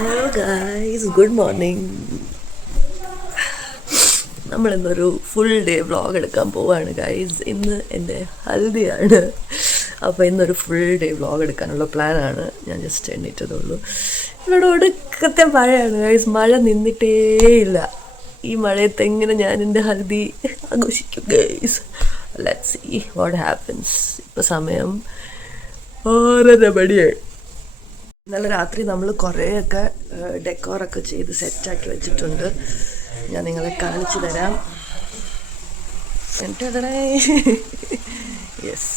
Hello guys, good morning. നമ്മളിന്നൊരു full day vlog എടുക്കാൻ പോവാണ് ഗൈസ്. ഇന്ന് എൻ്റെ ഹൽദിയാണ്. അപ്പോൾ ഇന്നൊരു ഫുൾ ഡേ വ്ളോഗ് എടുക്കാനുള്ള പ്ലാനാണ്. ഞാൻ ജസ്റ്റ് എണ്ണീറ്റതുള്ളൂ. ഇവിടെ ഒടുക്കത്തെ മഴയാണ് ഗൈസ്. മഴ നിന്നിട്ടേയില്ല. ഈ മഴയത്ത് എങ്ങനെ ഞാൻ എൻ്റെ ഹൽദി ആഘോഷിക്കും guys? Let's see what happens. ഇപ്പോൾ സമയം 6:30 മണിയായി. ഇന്നലെ രാത്രി നമ്മൾ കുറേയൊക്കെ ഡെക്കോറൊക്കെ ചെയ്ത് സെറ്റാക്കി വെച്ചിട്ടുണ്ട്. ഞാൻ നിങ്ങളെ കാണിച്ചു തരാം. യെസ്,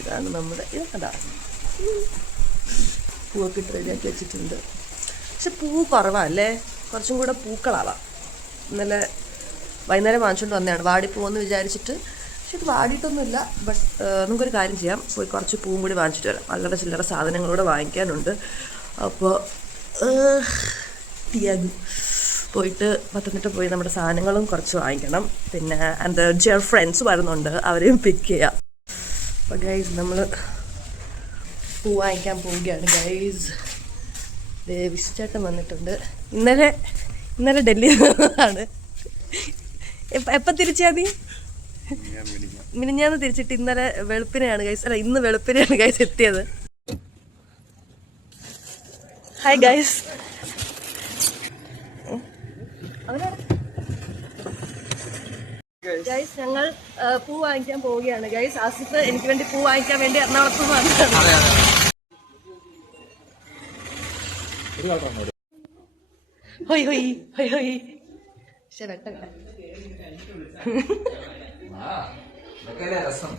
ഇതാണ് നമ്മുടെ ഇതാ പൂവൊക്കെ ഇട്ട് റെഡിയാക്കി വെച്ചിട്ടുണ്ട്. പക്ഷെ പൂവ് കുറവാല്ലേ, കുറച്ചും കൂടെ പൂക്കളാവാം. ഇന്നലെ വൈകുന്നേരം വാങ്ങിച്ചുകൊണ്ട് വന്നതാണ് വാടിപ്പൂവെന്ന് വിചാരിച്ചിട്ട്. പക്ഷെ ഇത് വാടിയിട്ടൊന്നുമില്ല. ബട്ട് നമുക്കൊരു കാര്യം ചെയ്യാം, പോയി കുറച്ച് പൂവും കൂടി വാങ്ങിച്ചിട്ട് വരാം. അല്ലറ ചില്ലറ സാധനങ്ങളൂടെ വാങ്ങിക്കാനുണ്ട്. അപ്പോൾ പോയിട്ട് പത്തനംതിട്ട പോയി നമ്മുടെ സാധനങ്ങളും കുറച്ച് വാങ്ങിക്കണം. പിന്നെ എൻ്റെ ഡിയർ ഫ്രണ്ട്സ് വരുന്നുണ്ട്, അവരെയും പിക്ക് ചെയ്യാം. അപ്പോൾ ഗൈസ്, നമ്മൾ പൂ വാങ്ങിക്കാൻ പോവുകയാണ് ഗൈസ്. വിശുചേട്ടൻ വന്നിട്ടുണ്ട്. ഇന്നലെ ഡൽഹി ആണ്. എപ്പം തിരിച്ചാൽ മതി? മിനിഞ്ഞാന്ന് തിരിച്ചിട്ട് ഇന്നലെ വെളുപ്പിനെയാണ് ഗൈസ്, അല്ല ഇന്ന് വെളുപ്പിനെയാണ് ഗൈസ് എത്തിയത്. Hi guys. ഗൈസ്, ഞങ്ങൾ പൂ വാങ്ങിക്കാൻ പോവുകയാണ് ഗൈസ്. ആസിഫ് എനിക്ക് വേണ്ടി പൂ വാങ്ങിക്കാൻ വേണ്ടി എറണാകുളത്ത് വന്നതാണ്. ഹൊയ് ഹൊയ് ഹൊയ് ഹൊയ്.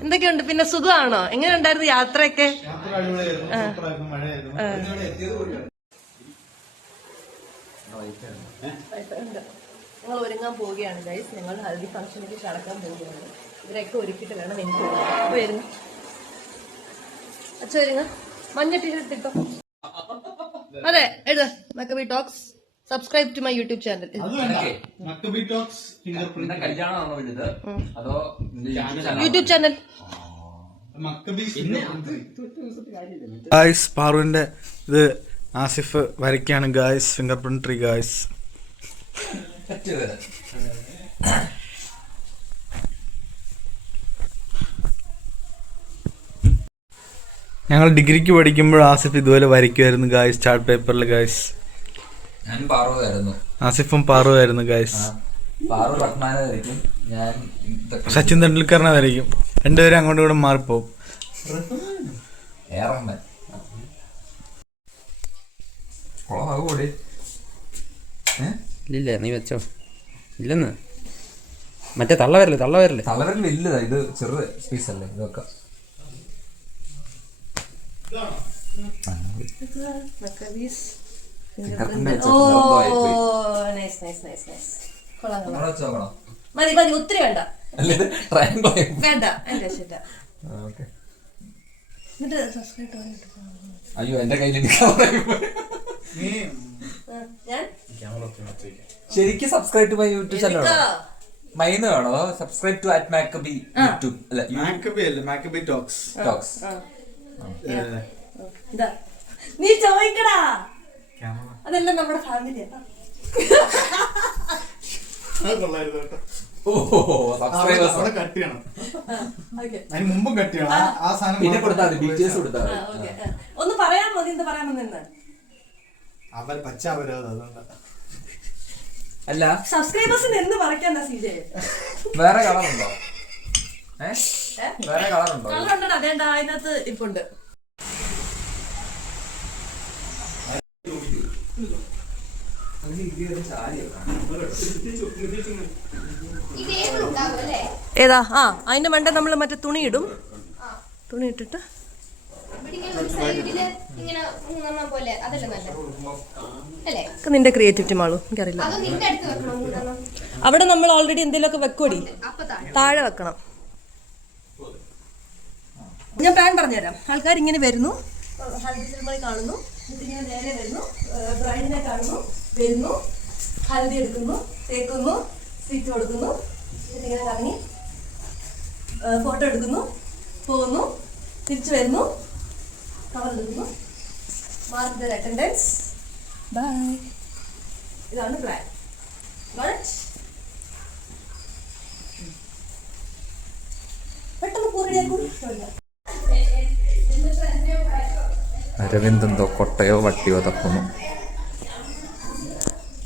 എന്തൊക്കെയുണ്ട് പിന്നെ? സുഖമാണോ? എങ്ങനെ ഉണ്ടായിരുന്നു യാത്രയൊക്കെ? ഞങ്ങൾ ഒരുങ്ങാൻ പോവുകയാണ് ഗൈസ്. ഞങ്ങൾ ഹൽദി ഫംഗ്ഷനിലേക്ക് കടക്കാൻ പോവുകയാണ്. ഇവരൊക്കെ ഒരുക്കിയിട്ട് വേണം എനിക്ക് വരുന്നു. അച്ഛ വരുന്ന മഞ്ഞ ടീഷർട്ട് ഇട്ടോ. അതെ, എഴുത Maccabi talks. Subscribe to my YouTube channel. YouTube channel guys. പാറുവിന്റെ ഇത് ആസിഫ് വരയ്ക്കാണ് guys. Fingerprint tree guys. ഞങ്ങൾ ഡിഗ്രിക്ക് പഠിക്കുമ്പോൾ ആസിഫ് ഇതുപോലെ വരയ്ക്കുമായിരുന്നു ഗായ്സ്, ചാർട്ട് പേപ്പറിൽ ഗായ്സ്. ആസിഫും പാറുവായിരുന്നു ഗായ്സ്. സച്ചിൻ തെണ്ടുൽക്കറിനെ വരയ്ക്കും. രണ്ടുപേരും അങ്ങോട്ടും ഇങ്ങോട്ടും മാറിപ്പോവും. ഇല്ല, നീ വെച്ചോ. ഇല്ലെന്ന് മറ്റേ തള്ളവരല്ലേ ഇല്ലതാ, ഇത് ചെറു പീസ് അല്ലേ ഇതൊക്കെ. മതി, ഒത്തിരി വേണ്ട. അയ്യോ, എന്റെ കയ്യിൽ ശരിക്കും subscribe to my YouTube channel മൈന്ന് വേണോ? സബ്സ്ക്രൈബ് ടു @Maccabi യൂട്യൂബ് അല്ല, Maccabi ടോക്സ്. നീ ചോദിക്കടാ, അതെല്ലാം നമ്മുടെ ഫാമിലിയാണ്. മുമ്പും കട്ട് ചെയ്യണം. ആ സാധനം പിന്നെ കൊടുത്താൽ മതി, ഡീറ്റെയിൽസ് കൊടുത്താൽ മതി. ഒന്ന് പറയാമോ? എന്ത് പറയാമെന്ന്? അവർ പച്ച അവരത് അല്ല, സബ്സ്ക്രൈബേഴ്സിന് എന്ത് പറയാനാ സീജെ? വേറെ കളറുണ്ടോ? വേറെ കളറുണ്ടോ? കളറുണ്ടോ? അതേണ്ട, അതിനകത്ത് ഇപ്പുണ്ട്. ഏതാ? അതിന്റെ മണ്ട നമ്മൾ മറ്റേ തുണി ഇടും. തുണി ഇട്ടിട്ട് നിന്റെ ക്രിയേറ്റിവിറ്റി മാളു, എനിക്കറിയില്ല. അവിടെ നമ്മൾ ഓൾറെഡി എന്തെങ്കിലുമൊക്കെ വെക്കോടി, താഴെ വെക്കണം. ഞാൻ പ്ലാൻ പറഞ്ഞുതരാം. ആൾക്കാർ ഇങ്ങനെ വരുന്നു, ഹൽദി സെറിമണി കാണുന്നു, ഇങ്ങനെ നേരെ വരുന്നു, ബ്രൈഡിനെ കാണുന്നു, വരുന്നു, ഹൽദി എടുക്കുന്നു, തേക്കുന്നു, സ്വീറ്റ് കൊടുക്കുന്നു, ഇങ്ങനെ കറങ്ങി ഫോട്ടോ എടുക്കുന്നു, പോകുന്നു, തിരിച്ചു വരുന്നു, കവർ എടുക്കുന്നു, മാർക്ക് ദർ അറ്റൻഡൻസ്, ബൈ. ഇതാണ് പ്ലാൻ. പെട്ടെന്ന് അരവിന്ദ് എന്തോ കൊട്ടയോ വട്ടിയോ തപ്പുന്നു.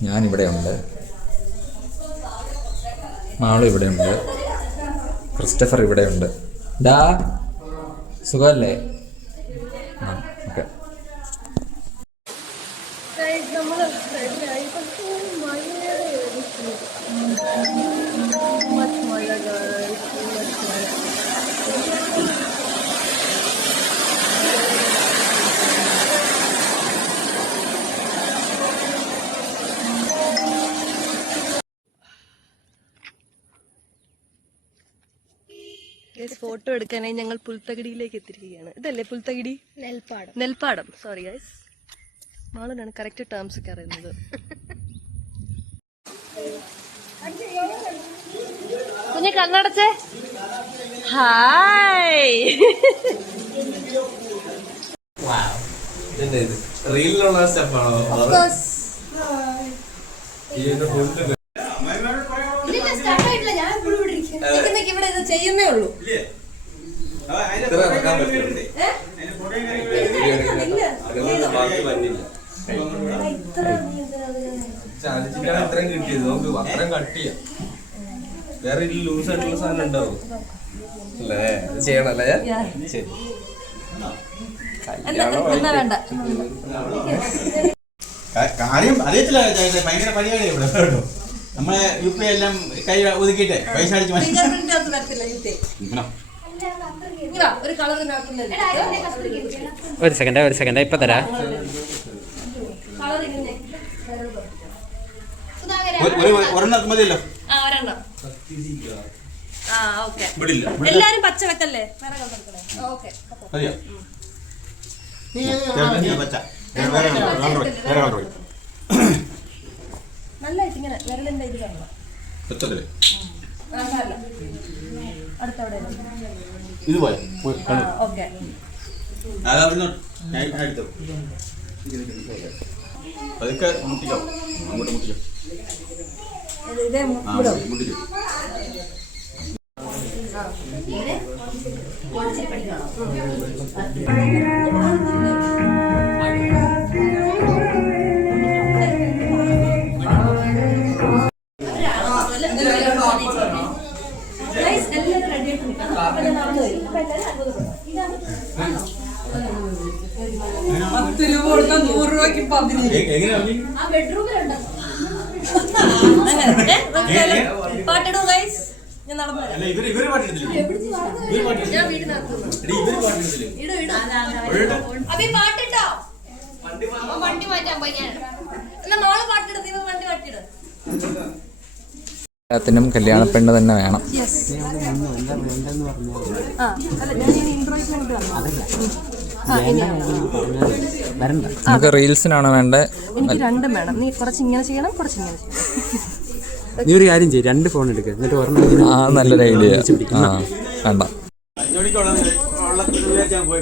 ഞാനിവിടെ ഉണ്ട്, മാളു ഇവിടെ ഉണ്ട്, ക്രിസ്റ്റഫർ ഇവിടെ ഉണ്ട്. ഡാ സുഖമല്ലേ? ആ ഓക്കെ. ഫോട്ടോ എടുക്കാനായി ഞങ്ങൾ പുൽത്തകിടിയിലേക്ക് എത്തിയിരിക്കുകയാണ്. ഇതല്ലേ പുൽത്തകിടി? നെൽപ്പാടം. സോറി ഗൈസ്, മാളനാണ് കറക്റ്റ് ടേംസ് ഒക്കെ അറിയുന്നത്. കുഞ്ഞ് കണ്ണടച്ചേ. ഹായ്. റീലിലുള്ള സ്റ്റെപ്പാണോ? ഇവിടെ ഇത് ചെയ്യുന്നേ ഉള്ളൂ. അത്രയും കിട്ടിയത് നമുക്ക് അത്രയും കട്ട് ചെയ്യാം. വേറെ ലൂസ് ആയിട്ടുള്ള സാധനം ഉണ്ടാവും അല്ലേ? അത് ചെയ്യണല്ലേ? ശരി, വേണ്ട. കാര്യം അറിയത്തില്ല, ഭയങ്കര പരിപാടി ഇവിടെ കേട്ടോ. നമ്മളെ യു പി എല്ലാം കൈ ഒതുക്കിട്ടെ പൈസ അടിച്ച് ഒരു കളറിനകത്ത് ഒരു സെക്കൻഡ് ഇപ്പൊ തരാ. ഒരെണ്ണം മതിയല്ലോ. എല്ലാരും പച്ച വെക്കല്ലേ? മതിയോ? പച്ച വേറെ കളർ നല്ലായിട്ട് ഇങ്ങനെ വിരലിന്റെ ഇത് കാണണം. അടുത്തവിടെ ഇത് പോയ ഓക്കെ. അതൊക്കെ മുട്ടിക്കോ, അങ്ങോട്ട് മുട്ടിക്കോ. ഇതേ മുട്ടിക്കോ. പാട്ടിടൂ ഗൈസ്. ഞാൻ നടന്നു അഭി പാട്ടിട്ടോ. വണ്ടി മാറ്റാൻ പോയി ഞാൻ. എന്നാ മോള് പാട്ടിടും, നീ വണ്ടി മാറ്റിയിട. എല്ലാത്തിനും കല്യാണ പെണ്ണ് തന്നെ വേണം. നമുക്ക് റീൽസിനാണോ വേണ്ടത്? എനിക്ക് രണ്ടും വേണം. നീ കുറച്ച് ഇങ്ങനെ ചെയ്യണം, കുറച്ച് ഇങ്ങനെ ചെയ്യണം. നീ ഒരു കാര്യം ചെയ്യും, 2 ഫോൺ എടുക്കുക, എന്നിട്ട് ഒരെണ്ണം. ആ നല്ലൊരു ഐഡിയ. ആ വേണ്ട. പോയി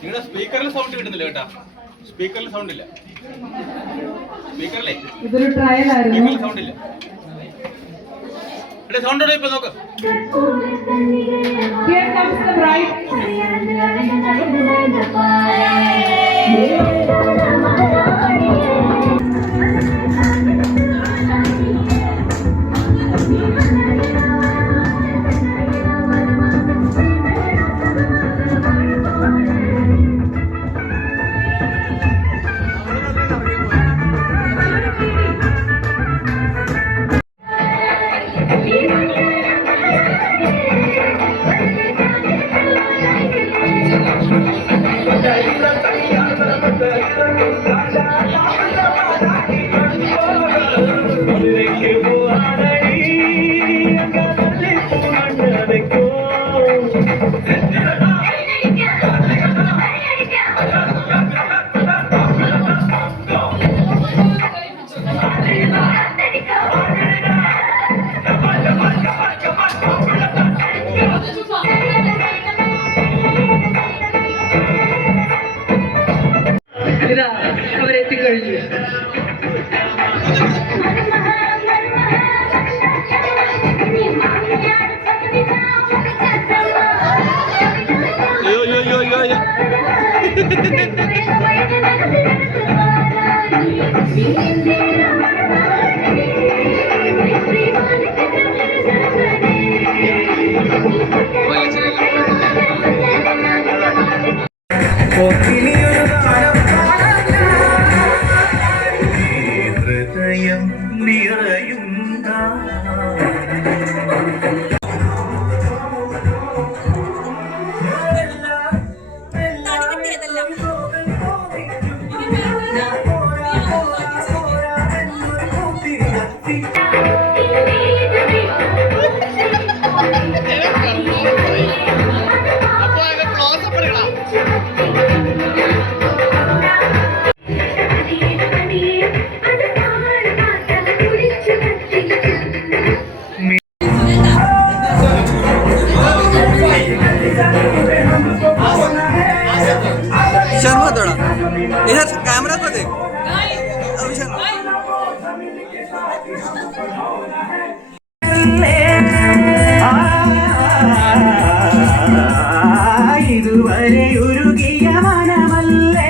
നിങ്ങളുടെ സ്പീക്കറിൽ സൗണ്ട് കിട്ടുന്നില്ല കേട്ടാ. സ്പീക്കറിൽ സൗണ്ട് ഇല്ല. സ്പീക്കറിലെ ഇതൊരു ട്രയൽ ആയിരുന്നു. സൗണ്ട് ഇല്ല. സൗണ്ട് ഇപ്പൊ നോക്ക്. Here comes the bride. ഹൃദയം നിറയുന്ന शर्मा थोड़ा इधर कैमरा को देख ഇതുവരെ ഉരുകിയ മനമല്ലേ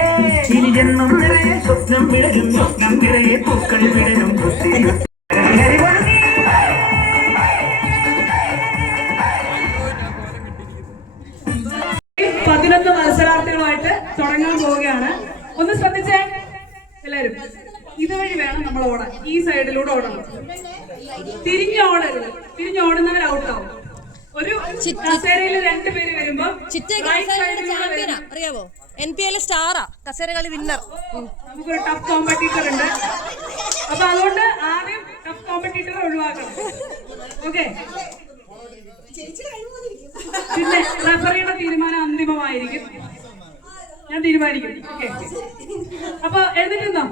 ഇനി ജന്മം നിറയെ സ്വപ്നം വിടരും സ്വപ്നം നിറയെ പൂക്കൾ വിടരും 11 മത്സരാർത്ഥികളുമായിട്ട് തുടങ്ങാൻ പോവുകയാണ്. ഒന്ന് ശ്രദ്ധിച്ചേ എല്ലാരും. ഇതുവഴി വേണം നമ്മൾ ഓടാൻ. ഈ സൈഡിലൂടെ ഓടണം. തിരിഞ്ഞോടരുത്. തിരിഞ്ഞോടുന്നവർ ഔട്ടാവും. ഒരു കസേരയിൽ 2 പേര് വരുമ്പോ അറിയാവോ NPL സ്റ്റാറാ കസേര കളി വിന്നർ. നമുക്കൊരു ടഫ് കോമ്പറ്റീറ്റർ ഉണ്ട്. അപ്പൊ അതുകൊണ്ട് ആദ്യം ടഫ് കോമ്പറ്റീറ്റർ ഒഴിവാക്കണം. ഓക്കെ. പിന്നെ റഫറിയുടെ തീരുമാനം അന്തിമമായിരിക്കും. ഞാൻ തീരുമാനിക്കും. ഓക്കെ. അപ്പൊ എഴുതിട്ടുണ്ടോ?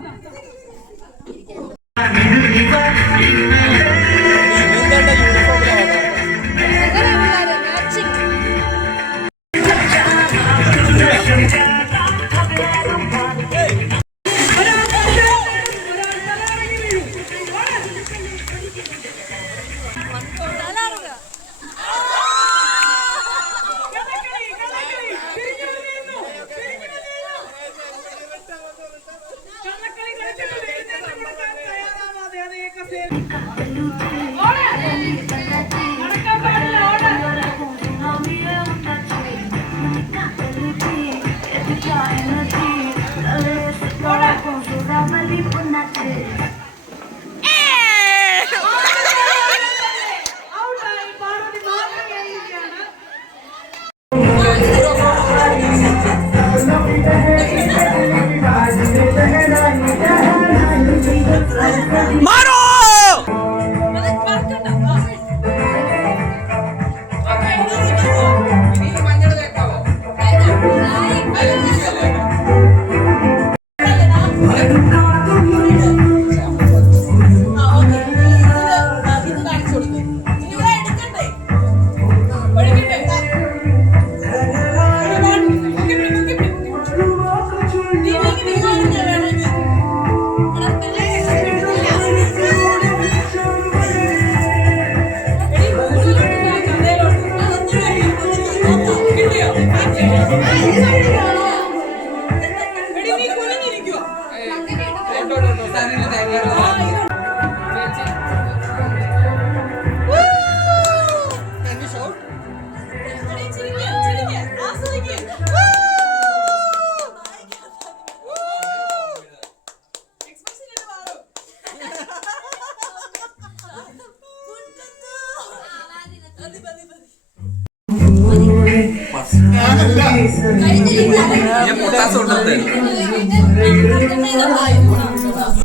ഞാൻ പൊട്ടാസ് കൊണ്ടുവന്നേ